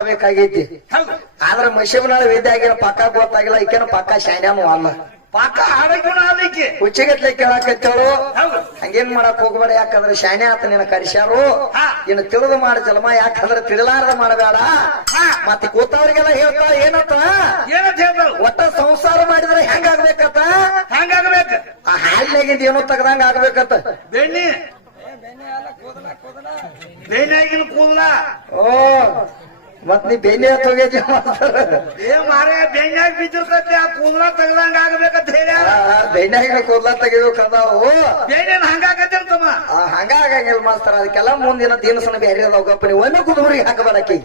ಬೇಕಾಗೈತಿ ಆದ್ರ ಮಶೀಬ್ನಾಳ ವಿದ್ಯೆ ಆಗಿನ ಪಕ್ಕ ಗೊತ್ತಾಗಿಲ್ಲ ಈಕೆನ ಪಕ್ಕ ಶಾನ್ಯಾನು ಅಲ್ಲ ಪಾಕ ಹಾಡಕಿನ ಅದಕ್ಕೆ ಹುಚ್ಚಿಗಟ್ಲೆ ಕೇಳಾಕತ್ತೇಳು ಹಂಗೇನ್ ಮಾಡಕ್ ಹೋಗ್ಬೇಡ ಯಾಕಂದ್ರೆ ಶಾನೆ ಆತ ನಿನ್ನ ಕರಿಸ್ಯಾರು ಇನ್ನು ತಿಳಿದು ಮಾಡ ಜಲಮ ಯಾಕಂದ್ರೆ ತಿಳಿಲಾರದ ಮಾಡಬೇಡ ಮತ್ತೆ ಕೂತವ್ರಿಗೆಲ್ಲ ಹೇಳ್ತಾಳ ಏನತ್ತ ಒಟ್ಟ ಸಂಸಾರ ಮಾಡಿದ್ರೆ ಹೆಂಗಾಗ್ಬೇಕತ್ತ ಹಂಗಾಗ್ಬೇಕು ಆ ಹಾಲಿನಾಗಿಂದ ಏನೋ ತೆಗ್ದಂಗ ಆಗ್ಬೇಕತ್ತ ಬೆಣ್ಣಿ ಬೆಣ್ಣಾಗಿನ ಕೂದಲ ಓ ಮತ್ ನೀ ಬೆಣ್ಣೆ ಹೋಗಿದ್ಯ ಏ ಮಾರೇ ಬೆಣ್ಣಾಗಿ ಬಿದ್ದಿರ್ತೈತಿ ಆ ಕೂದಲ ತೆಗ್ದಂಗ ಆಗ್ಬೇಕಂತ ಹೇಳ ಬೆಣ್ಣಾಗಿನ ಕೂದಲ ತೆಗಿಬೇಕಂದಾವು ಬೆಣ್ಣೆನ ಹಂಗಾಗತ್ತೆ ಅಂತಮ್ಮ ಹಂಗಾಗಂಗಿಲ್ಲ ಮಾಸ್ತರ ಅದಕ್ಕೆಲ್ಲ ಮುಂದಿನ ದಿನಸನ ಬೇರೆ ಅದಾವಪ್ಪ ನೀವು ಒಂದು ಕುದುರಿಗೆ ಹಾಕಬೇಡಕ್ಕಿ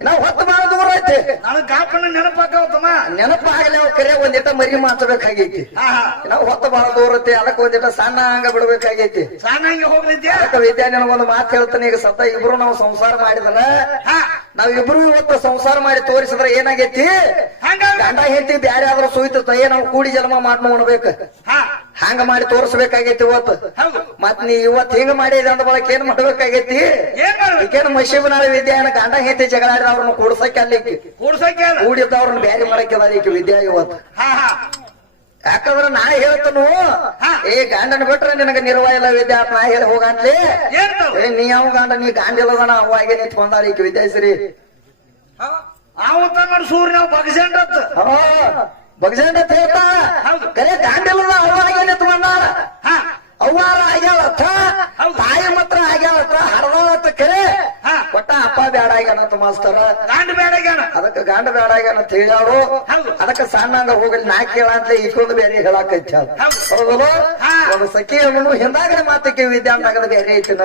ನಾವ್ ಹೊತ್ತು ಬಾಳ ದೂರ ಐತಿ ನನಗ್ ಕಾಪಣ್ಣ ನೆನಪಾಕವತ್ತಮ್ಮ ನೆನಪಾಗಲಿ ಅವ್ ಕರೆ ಒಂದಿಟ ಮರಿ ಮಾಚಬೇಕಾಗೈತಿ ನಾವ್ ಹೊತ್ತು ಬಾಳ ದೂರ ಐತಿ ಅದಕ್ಕೆ ಒಂದಿಟ ಸಣ್ಣ ಹಂಗ ಬಿಡ್ಬೇಕಾಗೈತಿ ಸಣ್ಣ ಹಂಗೆ ಹೋಗ್ಲಿದ್ದೆ ಅದಕ್ಕೆ ವಿದ್ಯಾರ್ಥಿ ಒಂದು ಮಾತು ಹೇಳ್ತಾನೆ ಈಗ ಸತ್ತ ಇಬ್ರು ನಾವು ಸಂಸಾರ ಮಾಡಿದ್ರ ನಾವಿಬ್ರು ಇವತ್ತು ಸಂಸಾರ ಮಾಡಿ ತೋರಿಸಿದ್ರೆ ಏನಾಗೈತಿ ಗಂಡ ಹೆಂಡತಿ ಬ್ಯಾರೆ ಆದ್ರೂ ಸುಯ್ತಿರ್ತ ನಾವು ಕೂಡಿ ಜನ್ಮ ಮಾಡಿ ನೋಡ್ಬೇಕು ಹಂಗ ಮಾಡಿ ತೋರಿಸ್ಬೇಕಾಗೈತಿ ಇವತ್ತು ಮತ್ ನೀ ಇವತ್ತು ಹಿಂಗ ಮಾಡಿದ ಅಂದ ಬಳಕ ಏನ್ ಮಾಡ್ಬೇಕಾಗೈತಿ ಈಗೇನು ಮಶೀಬನಾಳ ವಿದ್ಯಾನ ಗಂಡ ಹೆಂಡತಿ ಜಗಳ ಆಡಿದ ಅವ್ರನ್ನ ಕೂಡ್ಸಕ್ಕೆ ಅಲ್ಲಿ ಕೂಡಿದ್ದವ್ರನ್ನ ಬ್ಯಾರೆ ಮಾಡಕ್ಕಿದಾರ ಈಗ ವಿದ್ಯಾ ಇವತ್ತು ಯಾಕಂದ್ರ ನಾ ಹೇಳ್ತನು ಏ ಗಂಡನ ಬಿಟ್ರೆ ನಿನಗ ನಿರ್ವಾಹ ಇಲ್ಲ ವಿದ್ಯಾ ನಾ ಹೇಳಿ ಹೋಗಂತ್ಲಿ ನೀ ಯಾವ ಗಂಡ ನೀ ಗಾಂಡ ಇಲ್ಲದನ ಅವಾಗೆ ನಿಂತ್ಕೊಂಡಾರ ಈಗ ವಿದ್ಯಾಶ್ರೀ ಆವತ್ತ ನೋಡಿ ಸೂರ್ಯ ನಾವು ಬಗಸಂಡತ್ ಬಗಸಂಡ ಹೇಳ್ತಾ ಕರೆ ಗಾಂಡ ಇಲ್ಲದ ಅವಾಗೆ ನಿಂತ್ಕೊಂಡಾರ ಅವ್ವಾರ ಆಗ್ಯಾವತ್ತ ತಾಯಿ ಮಾತ್ರ ಆಗ್ಯಾವತ್ತ ಹಡದಾವತ್ತ ಕರೆ ಒಟ್ಟ ಅಪ್ಪ ಬೇಡ ಆಗ್ಯಾನಂತ ಮಾಸ್ತರ ಗಾಂಡ ಬೇಡ ಅದಕ್ಕೆ ಗಾಂಡ ಬೇಡ ಆಗ್ಯಾನ ಅಂತ ಹೇಳ್ಯಾರು ಅದಕ್ಕೆ ಸಣ್ಣಂಗ ಹೋಗಲಿ ನಾ ಕೇಳ ಅಂತ ಇಷ್ಟೊಂದು ಬೇರೆ ಹೇಳಾಕೈತಿ ಹೌದಲ್ಲ ಒಂದು ಸಖಿ ಹಿಂದಾಗಡೆ ಮಾತಕ್ಕೆ ವಿದ್ಯಾ ಬೇರೆ ಐತಿನ